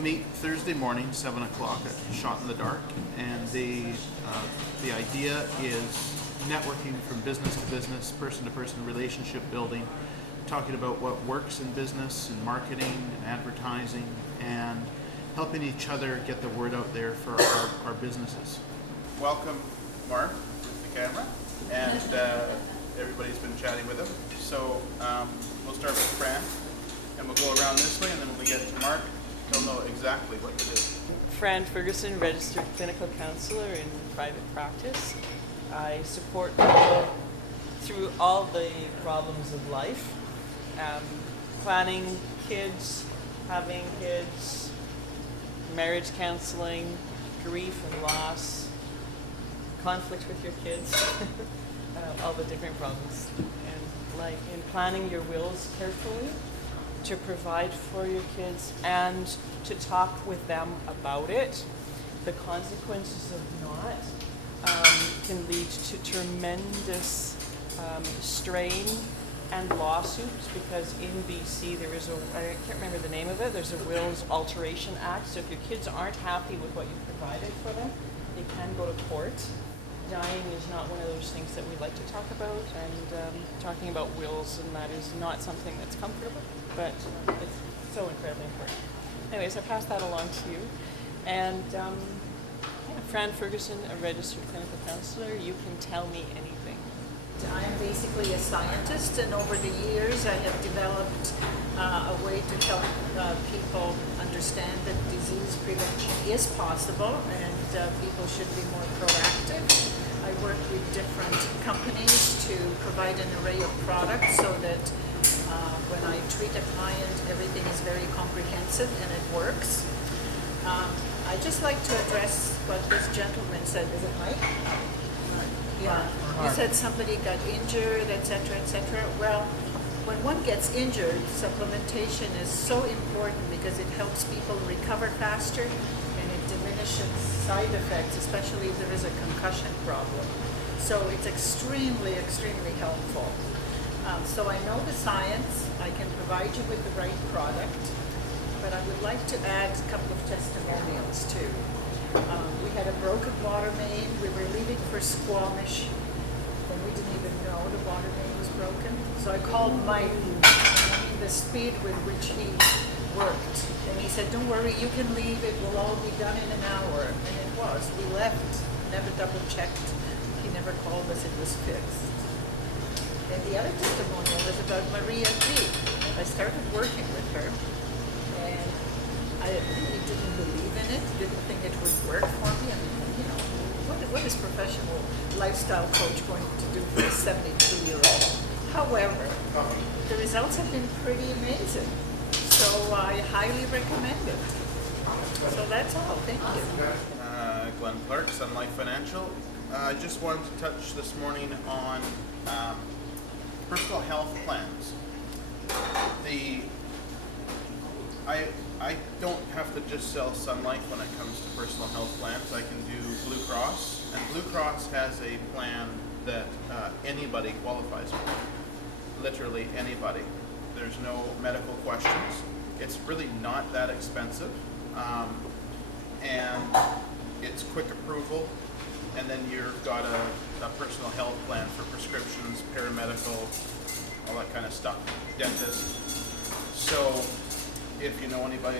meet Thursday morning, 7 o'clock at Shot in the Dark, and the idea is networking from business to business, person to person, relationship building, talking about what works in business and marketing and advertising, and helping each other get the word out there for our businesses. Welcome, Mark, with the camera, and everybody's been chatting with him. So we'll start with Fran, and we'll go around this way, and then when we get to Mark, he'll know exactly what to do. Fran Ferguson, registered clinical counselor in private practice. I support people through all the problems of life, planning kids, having kids, marriage counseling, grief and loss, conflict with your kids, all the different problems. And like in planning your wills carefully, to provide for your kids and to talk with them about it. The consequences of not can lead to tremendous strain and lawsuits, because in BC there is I can't remember the name of it, there's a Wills Alteration Act. So if your kids aren't happy with what you've provided for them, they can go to court. Dying is not one of those things that we like to talk about, and talking about wills and that is not something that's comfortable, but it's so incredibly important. Anyways, I pass that along to you. And Fran Ferguson, a registered clinical counselor, you can tell me anything. I'm basically a scientist, and over the years I have developed a way to help people understand that disease prevention is possible, and people should be more proactive. I work with different companies to provide an array of products so that when I treat a client, everything is very comprehensive and it works. I'd just like to address what this gentleman said. Is it Mike? Yeah. You said somebody got injured, etc., etc. Well, when one gets injured, supplementation is so important because it helps people recover faster and it diminishes side effects, especially if there is a concussion problem. So it's extremely, extremely helpful. So I know the science. I can provide you with the right product, but I would like to add a couple of testimonials too. We had a broken water main. We were leaving for Squamish, and we didn't even know the water main was broken. So I called Mike, the speed with which he worked. And he said, don't worry, you can leave. It will all be done in an hour. And it was. We left, never double checked. He never called us. It was fixed. And the other testimonial is about Maria G. I started working with her, and I really didn't believe in it, didn't think it would work for me. I mean, you know, what is professional lifestyle coach going to do for a 72-year-old? However, the results have been pretty amazing, so I highly recommend it. So that's all. Thank you. Glenn Clark, Sun Life Financial. I just wanted to touch this morning on personal health plans. I don't have to just sell Sun Life when it comes to personal health plans. I can do Blue Cross, and Blue Cross has a plan that anybody qualifies for. Literally anybody. There's no medical questions. It's really not that expensive, and it's quick approval. And then you've got a personal health plan for prescriptions, paramedical, all that kind of stuff, dentist. So if you know anybody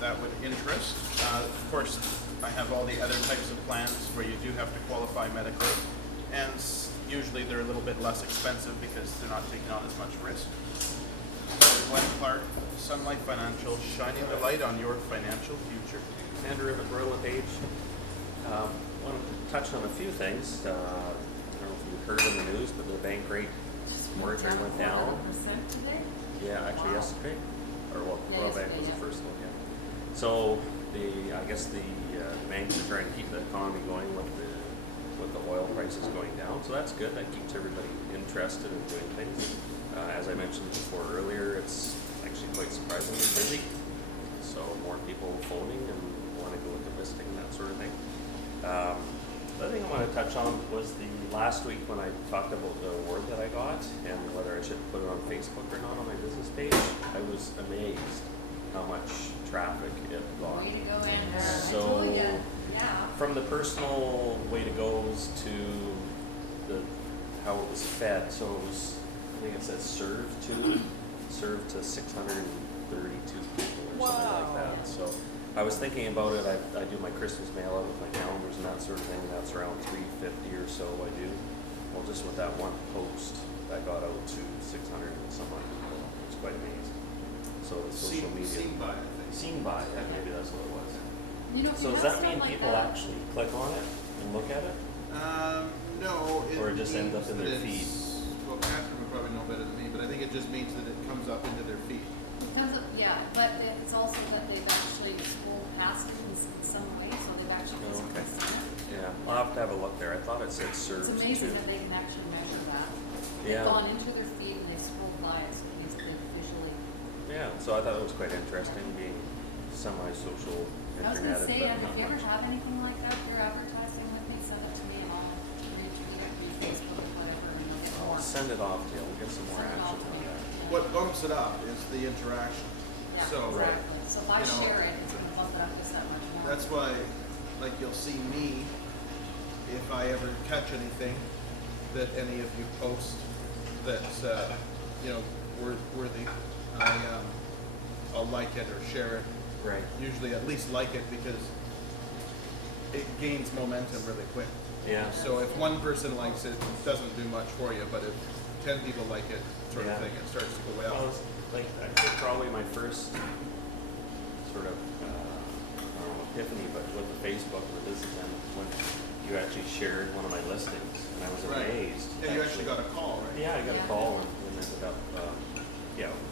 that would interest, of course I have all the other types of plans where you do have to qualify medically, and usually they're a little bit less expensive because they're not taking on as much risk. So Glenn Clark, Sun Life Financial, shining the light on your financial future. Andrew McGrill with Age. I want to touch on a few things. I don't know if you heard in the news, but the bank rate mortgage went down. Yeah, actually yesterday. Or well, Royal Bank was the first one, yeah. So I guess the banks are trying to keep the economy going with the oil prices going down. So that's good. That keeps everybody interested in doing things. As I mentioned before earlier, it's actually quite surprisingly busy. So more people phoning and want to go into visiting, that sort of thing. The other thing I want to touch on was the last week when I talked about the award that I got and whether I should put it on Facebook or not on my business page. I was amazed how much traffic it got. Way to go, Andrew. So, I told ya. Yeah. from the personal way to goes to the how it was fed, so it was, I think it said served to 632 people or something like Wow. that. So I was thinking about it. I do my Christmas mail out with my calendars and that sort of thing. That's around 350 or so I do. Well, just with that one post, that got out to 600 and some odd people. It was quite amazing. So the social media. Seen by, I think. Seen by, yeah, maybe that's what it was. You know, if So you does have that stuff mean like people that, actually click on it and look at it? No. Or it just ends up in means their that feed? it's- Well, Catherine would probably know better than me, but I think it just means that it comes up into their feed. yeah, but it's also that they've actually scrolled past it in some way, so they've actually Oh, okay. seen it. Yeah, I'll have to have a look there. I thought it said served It's too. amazing that they can actually measure that. Yeah. They've gone into their feed and they've scrolled by it, so basically visually. Yeah, so I thought it was quite interesting being semi-social I was internet. gonna say, but and if not you ever much. have anything like that, if you're advertising with me, send it to me and I'll retweet it through Facebook or whatever, and you'll get more. I'll send it off to you. We'll get some more Send it action off to on me. that. What bumps it up is the interaction. Yeah, So, Right. exactly. So if I you know, share it, it's gonna bump it up just that much more. that's why, like, you'll see me, if I ever catch anything that any of you post that's, worthy, I'll like it or share it. Right. Usually at least like it because it gains momentum really quick. Yeah. So if one person likes it, it doesn't do much for you, but if 10 people like it, sort Yeah. of thing, it starts to go Well, well. it's like I think probably my first sort of I don't know, epiphany, but with the Facebook or this is when you actually shared one of my listings, and I was Right. amazed. Yeah, you actually got a call, right? Yeah, I got a Yeah. call and ended up,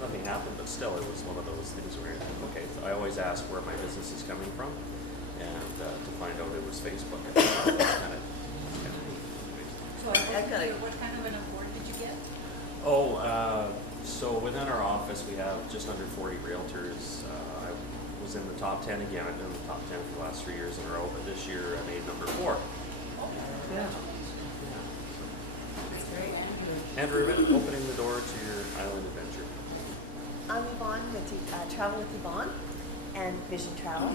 nothing happened, but still, it was one of those things where, okay, I always ask where my business is coming from, and to find out it was Facebook, I thought that was kind of neat. So I wasn't clear, what kind of an award did you get? So within our office, we have just under 40 realtors. I was in the top 10 again. I've been in the top 10 for the last 3 years in a row, but this year I made number 4. Yeah. It's great. Andrew, opening the door to your island adventure. I'm Yvonne with Travel with Yvonne and Vision Travel.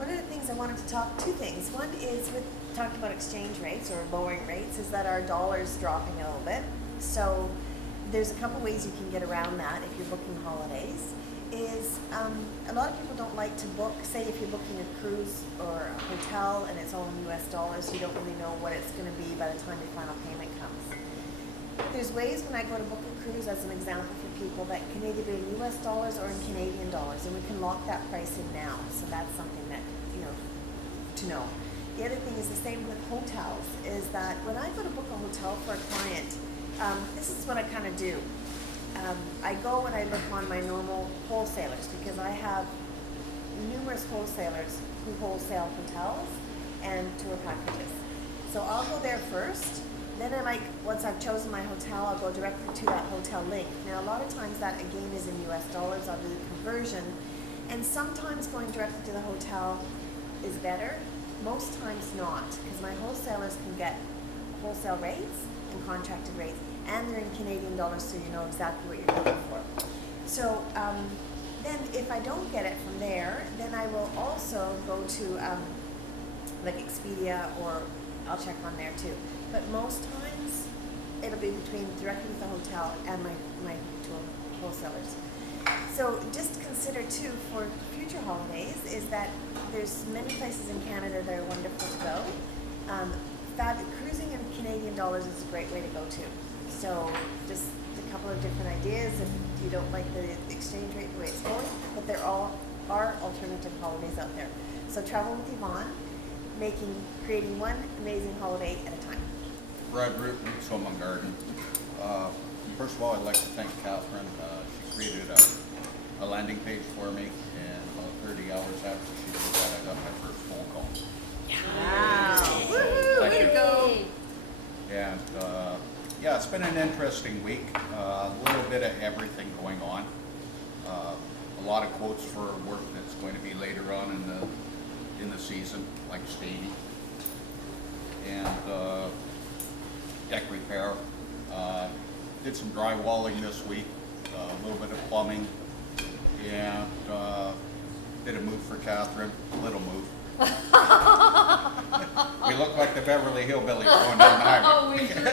One of the things I wanted to talk, two things. One is with talking about exchange rates or lowering rates is that our dollar's dropping a little bit. So there's a couple ways you can get around that if you're booking holidays. Is a lot of people don't like to book, say if you're booking a cruise or a hotel and it's all in US dollars, you don't really know what it's going to be by the time your final payment comes. There's ways when I go to book a cruise, as an example for people, that can either be in US dollars or in Canadian dollars, and we can lock that price in now. So that's something that, to know. The other thing is the same with hotels, is that when I go to book a hotel for a client, this is what I kind of do. I go and I look on my normal wholesalers, because I have numerous wholesalers who wholesale hotels and tour packages. So I'll go there first. Then once I've chosen my hotel, I'll go directly to that hotel link. Now, a lot of times that, again, is in US dollars. I'll do the conversion. And sometimes going directly to the hotel is better. Most times not, because my wholesalers can get wholesale rates and contracted rates, and they're in Canadian dollars, so you know exactly what you're looking for. So then if I don't get it from there, then I will also go to like Expedia, or I'll check on there too. But most times, it'll be directly with the hotel and my tour wholesalers. So just consider too, for future holidays, is that there's many places in Canada that are wonderful to go. Cruising in Canadian dollars is a great way to go too. So just a couple of different ideas if you don't like the exchange rate the way it's going, but there are alternative holidays out there. So Travel with Yvonne, creating one amazing holiday at a time. Brad Root, Roots Home and Garden. First of all, I'd like to thank Catherine. She created a landing page for me, and about 30 hours after she did that, I got my first phone call. Wow. Woohoo! Way to go. And yeah, it's been an interesting week. A little bit of everything going on. A lot of quotes for work that's going to be later on in the season, like staging and deck repair. Did some drywalling this week, a little bit of plumbing, and did a for Catherine, little move. We look like the Beverly Hillbillies going down the highway. Oh, we sure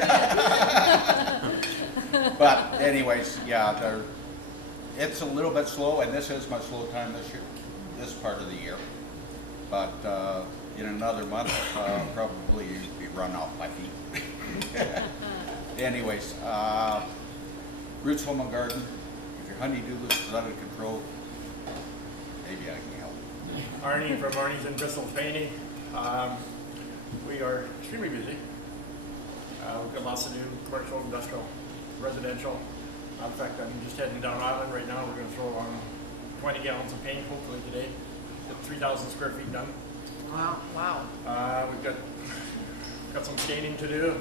did. But anyways, yeah, it's a little bit slow, and this is my slow time this year, this part of the year. But in another month, probably be run off my feet. Anyways, Roots Home and Garden, if your honeydew is out of control, maybe I can help. Arnie from Arnie's and Bristol Painting. We are extremely busy. We've got lots to do, commercial, industrial, residential. In fact, I'm just heading down Island right now. We're going to throw on 20 gallons of paint hopefully today. Get 3,000 square feet done. Wow, wow. We've got some staining to do.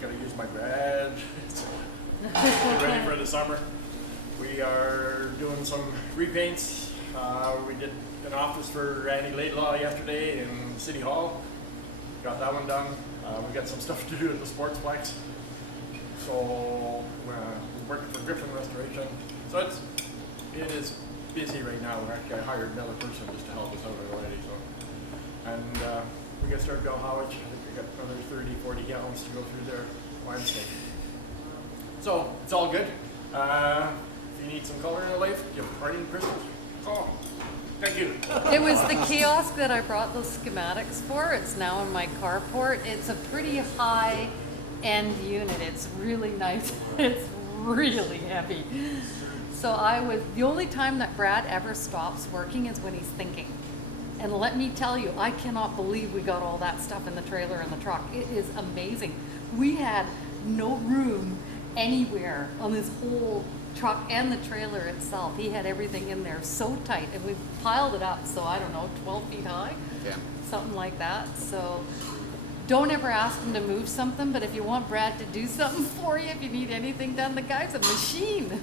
Got to use my garage. Get ready for the summer. We are doing some repaints. We did an office for Randy Laidlaw yesterday in City Hall. Got that one done. We got some stuff to do at the Sportsplex. So we're working for Griffin Restoration. So it is busy right now. I hired another person just to help us out already. So, and we got to start Bell Howage. I think we got another 30, 40 gallons to go through there Wednesday. So it's all good. If you need some color in your life, give Arnie and Crystal. Oh, thank you. It was the kiosk that I brought the schematics for. It's now in my carport. It's a pretty high-end unit. It's really nice. It's really heavy. So the only time that Brad ever stops working is when he's thinking. And let me tell you, I cannot believe we got all that stuff in the trailer and the truck. It is amazing. We had no room anywhere on this whole truck and the trailer itself. He had everything in there so tight, and we piled it up, so I don't know, 12 feet high? Yeah. Something like that. So don't ever ask him to move something, but if you want Brad to do something for you, if you need anything done, the guy's a machine.